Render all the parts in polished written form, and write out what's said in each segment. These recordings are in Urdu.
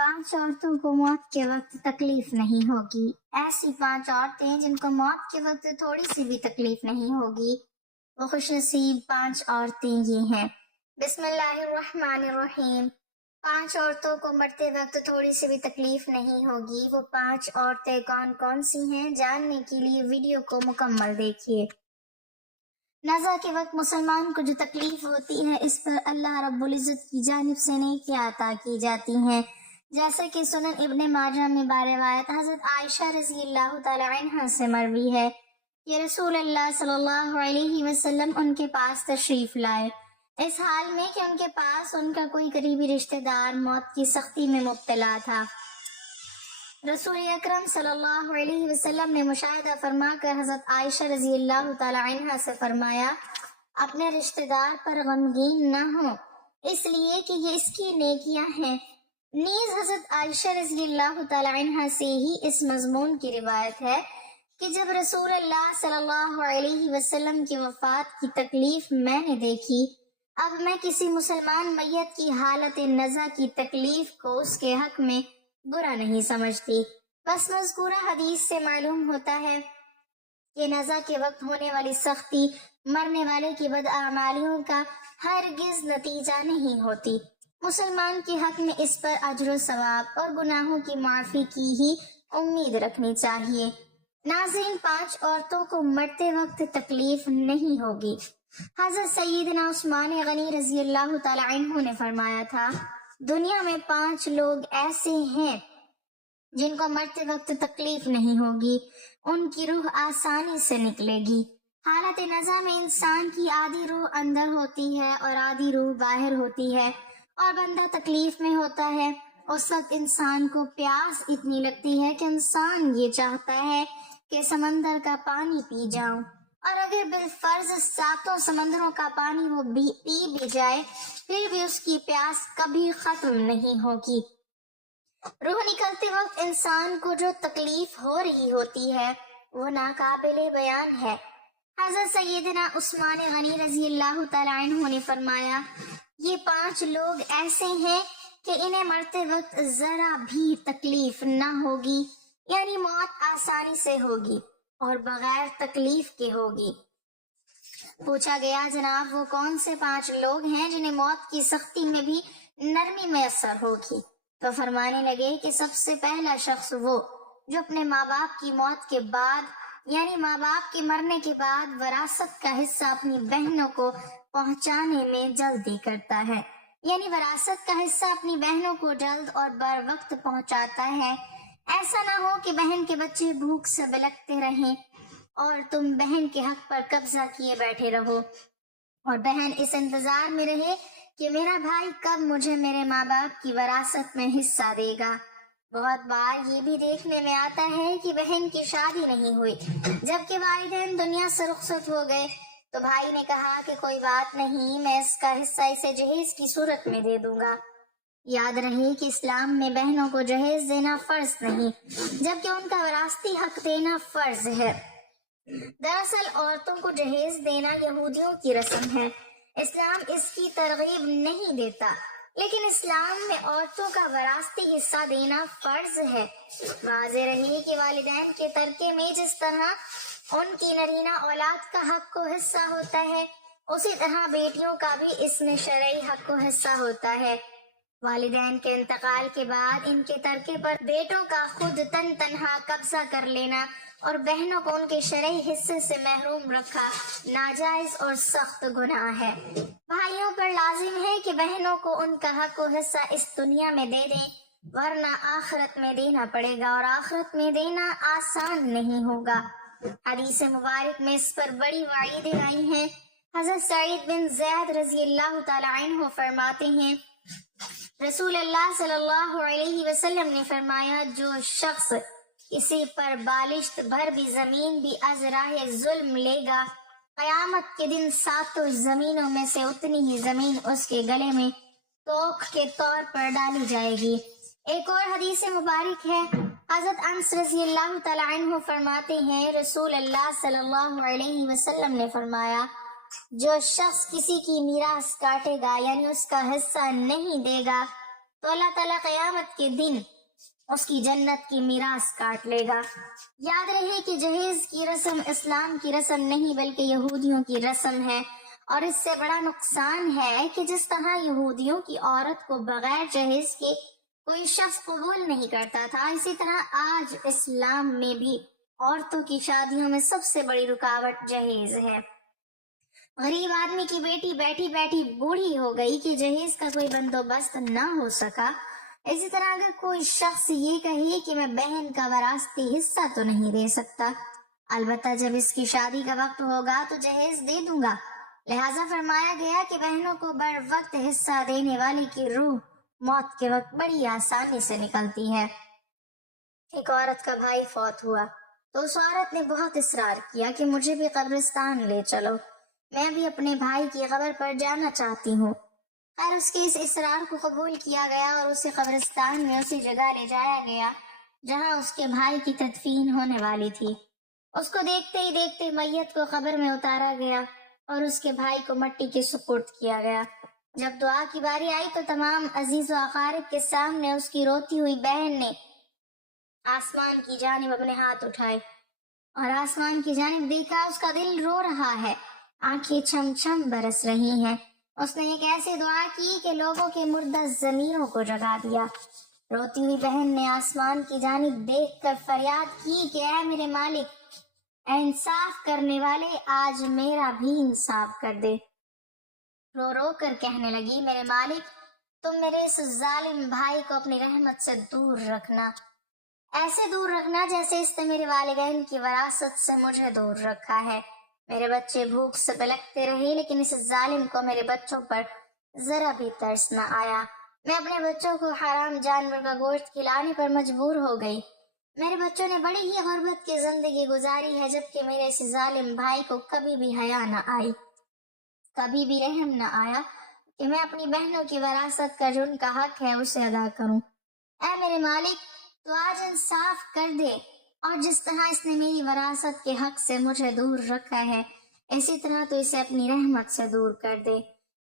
5 عورتوں کو موت کے وقت تکلیف نہیں ہوگی۔ ایسی 5 عورتیں جن کو موت کے وقت تھوڑی سی بھی تکلیف نہیں ہوگی، وہ خوش نصیب 5 عورتیں یہ ہیں۔ بسم اللہ الرحمن الرحیم۔ 5 عورتوں کو مرتے وقت تھوڑی سی بھی تکلیف نہیں ہوگی۔ وہ 5 عورتیں کون کون سی ہیں، جاننے کے لیے ویڈیو کو مکمل دیکھیے۔ نزا کے وقت مسلمان کو جو تکلیف ہوتی ہے، اس پر اللہ رب العزت کی جانب سے نیکیاں عطا کی جاتی ہیں، جیسا کہ سنن ابن ماجہ میں روایت حضرت عائشہ رضی اللہ تعالی عنہا سے مروی ہے کہ رسول اللہ صلی اللہ علیہ وسلم ان کے پاس تشریف لائے، اس حال میں کہ ان کے پاس ان کا کوئی قریبی رشتہ دار موت کی سختی میں مبتلا تھا۔ رسول اکرم صلی اللہ علیہ وسلم نے مشاہدہ فرما کر حضرت عائشہ رضی اللہ تعالی عنہا سے فرمایا، اپنے رشتہ دار پر غمگین نہ ہو، اس لیے کہ یہ اس کی نیکیاں ہیں۔ نیز حضرت عائشہ رضی اللہ تعالی عنہا سے ہی اس مضمون کی روایت ہے کہ جب رسول اللہ صلی اللہ علیہ وسلم کی وفات کی تکلیف میں نے دیکھی، اب میں کسی مسلمان میت کی حالت نزا کی تکلیف کو اس کے حق میں برا نہیں سمجھتی۔ بس مذکورہ حدیث سے معلوم ہوتا ہے کہ نزا کے وقت ہونے والی سختی مرنے والے کی بداعمالیوں کا ہرگز نتیجہ نہیں ہوتی۔ مسلمان کے حق میں اس پر اجر و ثواب اور گناہوں کی معافی کی ہی امید رکھنی چاہیے۔ ناظرین، 5 عورتوں کو مرتے وقت تکلیف نہیں ہوگی۔ حضرت سیدنا عثمان غنی رضی اللہ تعالی عنہ نے فرمایا تھا، دنیا میں 5 لوگ ایسے ہیں جن کو مرتے وقت تکلیف نہیں ہوگی، ان کی روح آسانی سے نکلے گی۔ حالت نزا میں انسان کی آدھی روح اندر ہوتی ہے اور آدھی روح باہر ہوتی ہے، اور بندہ تکلیف میں ہوتا ہے۔ اس وقت انسان کو پیاس اتنی لگتی ہے کہ انسان یہ چاہتا ہے کہ سمندر کا پانی پی جاؤں، اور اگر بالفرض 7 سمندروں کا پانی وہ پی بھی جائے، پھر بھی اس کی پیاس کبھی ختم نہیں ہوگی۔ روح نکلتے وقت انسان کو جو تکلیف ہو رہی ہوتی ہے وہ ناقابل بیان ہے۔ حضرت سیدنا عثمان غنی رضی اللہ تعالی عنہ نے فرمایا، یہ 5 لوگ ایسے ہیں کہ انہیں مرتے وقت ذرا بھی تکلیف نہ ہوگی، یعنی موت آسانی سے ہوگی اور بغیر تکلیف کے ہوگی۔ پوچھا گیا، جناب وہ کون سے 5 لوگ ہیں جنہیں موت کی سختی میں بھی نرمی میسر ہوگی؟ تو فرمانے لگے کہ سب سے پہلا شخص وہ جو اپنے ماں باپ کی موت کے بعد، یعنی ماں باپ کے مرنے کے بعد وراثت کا حصہ اپنی بہنوں کو پہنچانے میں جلدی کرتا ہے، یعنی وراثت کا حصہ اپنی بہنوں کو جلد اور بر وقت پہنچاتا ہے۔ ایسا نہ ہو کہ بہن کے بچے بھوک سے بلکتے رہیں اور تم بہن کے حق پر قبضہ کیے بیٹھے رہو، اور بہن اس انتظار میں رہے کہ میرا بھائی کب مجھے میرے ماں باپ کی وراثت میں حصہ دے گا۔ بہت بار یہ بھی دیکھنے میں آتا ہے کہ بہن کی شادی نہیں ہوئی، جبکہ والدین دنیا سے رخصت ہو گئے، تو بھائی نے کہا کہ کوئی بات نہیں، میں اس کا حصہ اسے جہیز کی صورت میں دے دوں گا۔ یاد رہے کہ اسلام میں بہنوں کو جہیز دینا فرض نہیں، جبکہ ان کا وراثتی حق دینا فرض ہے۔ دراصل عورتوں کو جہیز دینا یہودیوں کی رسم ہے، اسلام اس کی ترغیب نہیں دیتا، لیکن اسلام میں عورتوں کا وراثتی حصہ دینا فرض ہے۔ واضح رہے کہ والدین کے ترکے میں جس طرح ان کی نرینہ اولاد کا حق و حصہ ہوتا ہے، اسی طرح بیٹیوں کا بھی اس میں شرعی حق و حصہ ہوتا ہے۔ والدین کے انتقال کے بعد ان کے ترکے پر بیٹوں کا خود تنہا قبضہ کر لینا اور بہنوں کو ان کے شرعی حصے سے محروم رکھا ناجائز اور سخت گناہ ہے۔ بھائیوں پر لازم ہے کہ بہنوں کو ان کا حق و حصہ اس دنیا میں دے دیں، ورنہ آخرت میں دینا پڑے گا، اور آخرت میں دینا آسان نہیں ہوگا۔ حدیث مبارک میں اس پر بڑی وعیدیں آئی ہیں۔ حضرت سعید بن زید رضی اللہ تعالی عنہ فرماتے ہیں، رسول اللہ صلی اللہ علیہ وسلم نے فرمایا، جو شخص کسی پر بالشت بھر بھی زمین بھی از راہ ظلم لے گا، قیامت کے دن 7 زمینوں میں سے اتنی ہی زمین اس کے گلے میں توق کے طور پر ڈالی جائے گی۔ ایک اور حدیث مبارک ہے، حضرت انس رضی اللہ تعالی عنہ فرماتے ہیں، رسول اللہ صلی اللہ علیہ وسلم نے فرمایا، جو شخص کسی کی میراث کاٹے گا، یعنی اس کا حصہ نہیں دے گا، تو اللہ تعالیٰ قیامت کے دن اس کی جنت کی میراث کاٹ لے گا۔ یاد رہے کہ جہیز کی رسم اسلام کی رسم نہیں بلکہ یہودیوں کی رسم ہے، اور اس سے بڑا نقصان ہے کہ جس طرح یہودیوں کی عورت کو بغیر جہیز کے کوئی شخص قبول نہیں کرتا تھا، اسی طرح آج اسلام میں بھی عورتوں کی شادیوں میں سب سے بڑی رکاوٹ جہیز ہے۔ غریب آدمی کی بیٹی بیٹھی بیٹھی بوڑھی ہو گئی کہ جہیز کا کوئی بندوبست نہ ہو سکا۔ اسی طرح اگر کوئی شخص یہ کہے کہ میں بہن کا وراثتی حصہ تو نہیں دے سکتا، البتہ جب اس کی شادی کا وقت ہوگا تو جہیز دے دوں گا، لہٰذا فرمایا گیا کہ بہنوں کو بر وقت حصہ دینے والی کی روح موت کے وقت بڑی آسانی سے نکلتی ہے۔ ایک عورت کا بھائی فوت ہوا تو اس عورت نے بہت اصرار کیا کہ مجھے بھی قبرستان لے چلو، میں بھی اپنے بھائی کی قبر پر جانا چاہتی ہوں۔ خیر اس کے اس اصرار کو قبول کیا گیا اور اسے قبرستان میں اسی جگہ لے جایا گیا جہاں اس کے بھائی کی تدفین ہونے والی تھی۔ اس کو دیکھتے ہی دیکھتے میت کو قبر میں اتارا گیا اور اس کے بھائی کو مٹی کے سپرد کیا گیا۔ جب دعا کی باری آئی تو تمام عزیز و اقارب کے سامنے اس کی روتی ہوئی بہن نے آسمان کی جانب اپنے ہاتھ اٹھائے اور آسمان کی جانب دیکھا، اس کا دل رو رہا ہے، آنکھیں چھم چھم برس رہی ہیں۔ اس نے ایک ایسی دعا کی کہ لوگوں کے مردہ ضمیروں کو جگا دیا۔ روتی ہوئی بہن نے آسمان کی جانب دیکھ کر فریاد کی کہ اے میرے مالک، اے انصاف کرنے والے، آج میرا بھی انصاف کر دے۔ رو رو کر کہنے لگی، میرے مالک تم میرے اس ظالم بھائی کو اپنی رحمت سے دور رکھنا، ایسے دور رکھنا جیسے اس نے میرے والدین کی وراثت سے مجھے دور رکھا ہے۔ میرے بچے بھوک سے بلکتے رہے لیکن اس ظالم کو میرے بچوں پر ذرا بھی ترس نہ آیا۔ میں اپنے بچوں کو حرام جانور کا گوشت کھلانے پر مجبور ہو گئی۔ میرے بچوں نے بڑی ہی غربت کی زندگی گزاری ہے، جبکہ میرے اس ظالم بھائی کو کبھی بھی حیا نہ آئی، کبھی بھی رحم نہ آیا کہ میں اپنی بہنوں کی وراثت کا جو ان کا حق ہے اسے ادا کروں۔ اے میرے مالک تو آج انصاف کر دے، اور جس طرح اس نے میری وراثت کے حق سے مجھے دور رکھا ہے اسی طرح تو اسے اپنی رحمت سے دور کر دے۔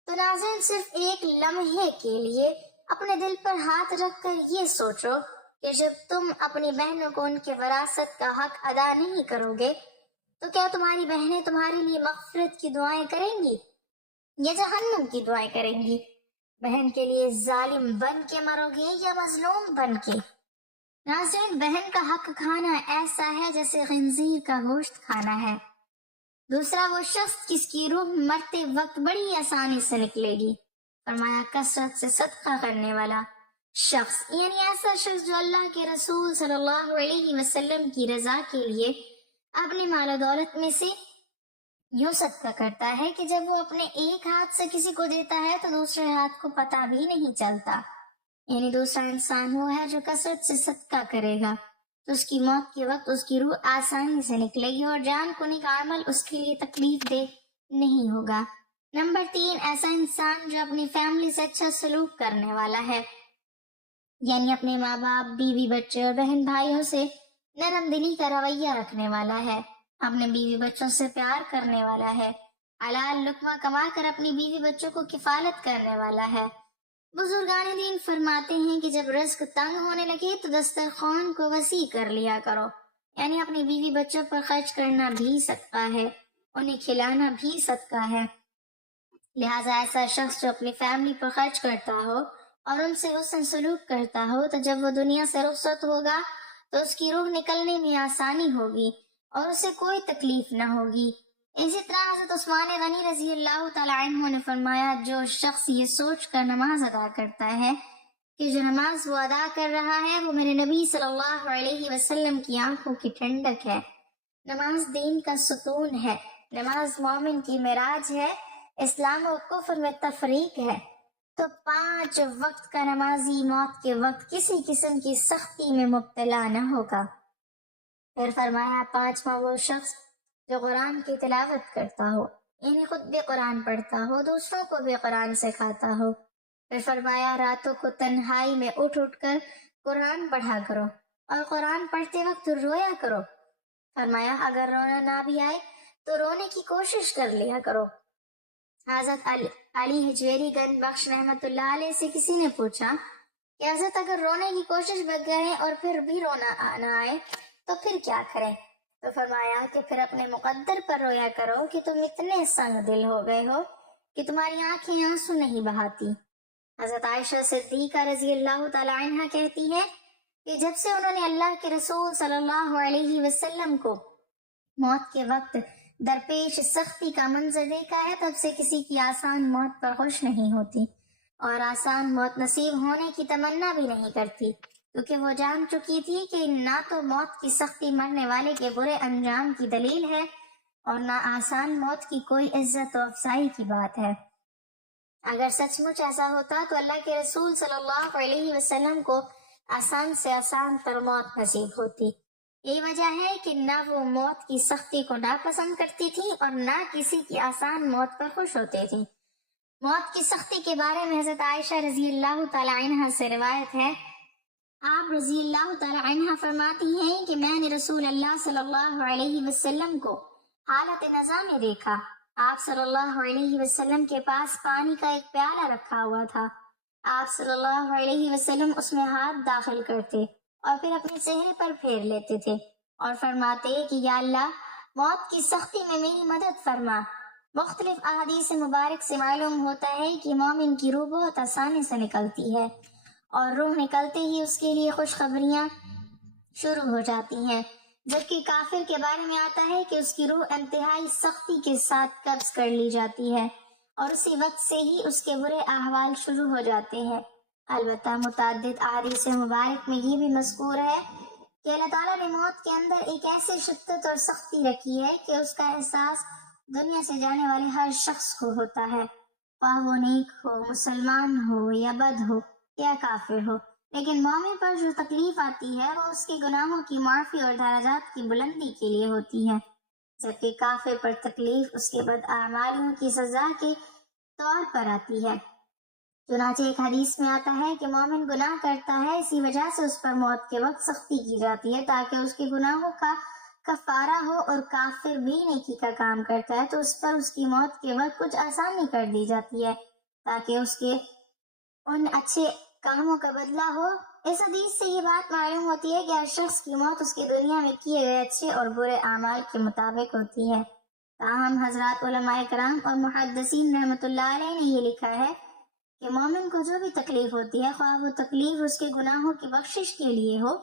تو ناظرین صرف ایک لمحے کے لیے اپنے دل پر ہاتھ رکھ کر یہ سوچو کہ جب تم اپنی بہنوں کو ان کے وراثت کا حق ادا نہیں کرو گے تو کیا تمہاری بہنیں تمہارے لیے مغفرت کی دعائیں کریں گی یا جہنم کی دعائیں کریں گی؟ بہن کے لیے ظالم بن کے مرو گے یا مظلوم بن کے؟ ناظرین بہن کا حق کھانا ایسا ہے جیسے خنزیر کا گوشت کھانا ہے۔ دوسرا وہ شخص جس کی روح مرتے وقت بڑی آسانی سے نکلے گی، فرمایا کثرت سے صدقہ کرنے والا شخص، یعنی ایسا شخص جو اللہ کے رسول صلی اللہ علیہ وسلم کی رضا کے لیے اپنے مال و دولت میں سے یوں صدقہ کرتا ہے کہ جب وہ اپنے ایک ہاتھ سے کسی کو دیتا ہے تو دوسرے ہاتھ کو پتہ بھی نہیں چلتا، یعنی دوسرا انسان وہ ہے جو کثرت سے صدقہ کرے گا تو اس کی موت کے وقت اس کی روح آسانی سے نکلے گی اور جان کنی کا عمل اس کے لیے تکلیف دہ نہیں ہوگا۔ نمبر 3، ایسا انسان جو اپنی فیملی سے اچھا سلوک کرنے والا ہے، یعنی اپنے ماں باپ، بیوی، بچے اور بہن بھائیوں سے نرم دلی کا رویہ رکھنے والا ہے، اپنے بیوی بچوں سے پیار کرنے والا ہے، حلال لقمہ کما کر اپنی بیوی بچوں کو کفالت کرنے والا ہے۔ بزرگان دین فرماتے ہیں کہ جب رزق تنگ ہونے لگے تو دسترخوان کو وسیع کر لیا کرو، یعنی اپنی بیوی بچوں پر خرچ کرنا بھی صدقہ ہے، انہیں کھلانا بھی صدقہ ہے۔ لہٰذا ایسا شخص جو اپنی فیملی پر خرچ کرتا ہو اور ان سے حسن سلوک کرتا ہو تو جب وہ دنیا سے رخصت ہوگا تو اس کی روح نکلنے میں آسانی ہوگی اور اسے کوئی تکلیف نہ ہوگی۔ اسی طرح حضرت عثمان غنی رضی اللہ تعالی عنہ نے فرمایا، جو شخص یہ سوچ کر نماز ادا کرتا ہے کہ جو نماز وہ ادا کر رہا ہے وہ میرے نبی صلی اللہ علیہ وسلم کی آنکھوں کی ٹھنڈک ہے، نماز دین کا ستون ہے، نماز مومن کی معراج ہے، اسلام و کفر میں تفریق ہے، تو 5 وقت کا نمازی موت کے وقت کسی قسم کی سختی میں مبتلا نہ ہوگا۔ پھر فرمایا 5واں وہ شخص جو قرآن کی تلاوت کرتا ہو، یعنی خود بھی قرآن پڑھتا ہو، دوسروں کو بھی قرآن سکھاتا ہو۔ پھر فرمایا راتوں کو تنہائی میں اٹھ اٹھ کر قرآن پڑھا کرو اور قرآن پڑھتے وقت رویا کرو۔ فرمایا اگر رونا نہ بھی آئے تو رونے کی کوشش کر لیا کرو۔ حضرت علی حجویری گنج بخش رحمت اللہ علیہ سے کسی نے پوچھا کہ حضرت اگر رونے کی کوشش میں کریں اور پھر بھی رونا نہ آئے تو پھر کیا کریں؟ تو فرمایا کہ پھر اپنے مقدر پر رویا کرو کہ تم اتنے سنگ دل ہو گئے ہو کہ تمہاری آنکھیں آنسو نہیں بہاتی۔ حضرت عائشہ صدیقہ رضی اللہ تعالی عنہ کہتی ہے کہ جب سے انہوں نے اللہ کے رسول صلی اللہ علیہ وسلم کو موت کے وقت درپیش سختی کا منظر دیکھا ہے، تب سے کسی کی آسان موت پر خوش نہیں ہوتی اور آسان موت نصیب ہونے کی تمنا بھی نہیں کرتی، کیونکہ وہ جان چکی تھی کہ نہ تو موت کی سختی مرنے والے کے برے انجام کی دلیل ہے اور نہ آسان موت کی کوئی عزت و افزائی کی بات ہے۔ اگر سچ مچ ایسا ہوتا تو اللہ کے رسول صلی اللہ علیہ وسلم کو آسان سے آسان تر موت نصیب ہوتی۔ یہی وجہ ہے کہ نہ وہ موت کی سختی کو ناپسند کرتی تھی اور نہ کسی کی آسان موت پر خوش ہوتی تھی۔ موت کی سختی کے بارے میں حضرت عائشہ رضی اللہ تعالی عنہ سے روایت ہے، آپ رضی اللہ تعالی عنہ فرماتی ہیں کہ میں نے رسول اللہ صلی اللہ علیہ وسلم کو حالت نزا میں دیکھا۔ آپ صلی اللہ علیہ وسلم کے پاس پانی کا ایک پیالہ رکھا ہوا تھا۔ آپ صلی اللہ علیہ وسلم اس میں ہاتھ داخل کرتے اور پھر اپنے چہرے پر پھیر لیتے تھے اور فرماتے کہ یا اللہ، موت کی سختی میں میری مدد فرما۔ مختلف احادیث مبارک سے معلوم ہوتا ہے کہ مومن کی روح بہت آسانی سے نکلتی ہے اور روح نکلتے ہی اس کے لیے خوشخبریاں شروع ہو جاتی ہیں، جبکہ کافر کے بارے میں آتا ہے کہ اس کی روح انتہائی سختی کے ساتھ قبض کر لی جاتی ہے اور اسی وقت سے ہی اس کے برے احوال شروع ہو جاتے ہیں۔ البتہ متعدد احادیث مبارک میں یہ بھی مذکور ہے کہ اللہ تعالیٰ نے موت کے اندر ایک ایسی شدت اور سختی رکھی ہے کہ اس کا احساس دنیا سے جانے والے ہر شخص کو ہوتا ہے، خواہ وہ نیک ہو، مسلمان ہو یا بد ہو یا کافر ہو۔ لیکن مومن پر جو تکلیف آتی ہے وہ اس کے گناہوں کی معافی اور درجات کی بلندی کے لیے ہوتی ہے، جبکہ کافر پر تکلیف اس کے بد اعمالیوں کی سزا کے طور پر آتی ہے۔ چنانچہ ایک حدیث میں آتا ہے کہ مومن گناہ کرتا ہے، اسی وجہ سے اس پر موت کے وقت سختی کی جاتی ہے تاکہ اس کے گناہوں کا کفارہ ہو، اور کافر بھی نیکی کا کام کرتا ہے تو اس پر اس کی موت کے وقت کچھ آسانی کر دی جاتی ہے تاکہ اس کے ان اچھے کاموں کا بدلہ ہو۔ اس حدیث سے یہ بات معلوم ہوتی ہے کہ ہر شخص کی موت اس کی دنیا میں کیے گئے اچھے اور برے اعمال کے مطابق ہوتی ہے۔ تاہم حضرات علماء کرام اور محدثین رحمۃ اللہ علیہ نے یہ لکھا ہے کہ مومن کو جو بھی تکلیف ہوتی ہے، خواہ وہ تکلیف اس کے گناہوں کی بخشش کے لیے ہو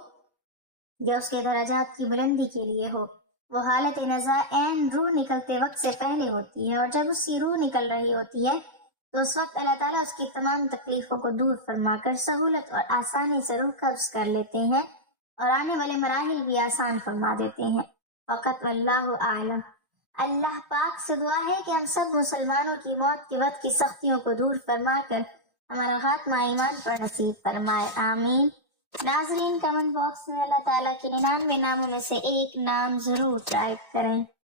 یا اس کے درجات کی بلندی کے لیے ہو، وہ حالت نزا عین روح نکلتے وقت سے پہلے ہوتی ہے، اور جب اس کی روح نکل رہی ہوتی ہے تو اس وقت اللہ تعالیٰ اس کی تمام تکلیفوں کو دور فرما کر سہولت اور آسانی سے روح قبض کر لیتے ہیں اور آنے والے مراحل بھی آسان فرما دیتے ہیں۔ فقط واللہ اعلم۔ اللہ پاک سے دعا ہے کہ ہم سب مسلمانوں کی موت کے وقت کی سختیوں کو دور فرما کر ہمارا خاتمہ ایمان پر نصیب فرمائے، آمین۔ ناظرین، کمنٹ باکس میں اللہ تعالیٰ کے 99 ناموں میں سے ایک نام ضرور ٹائپ کریں۔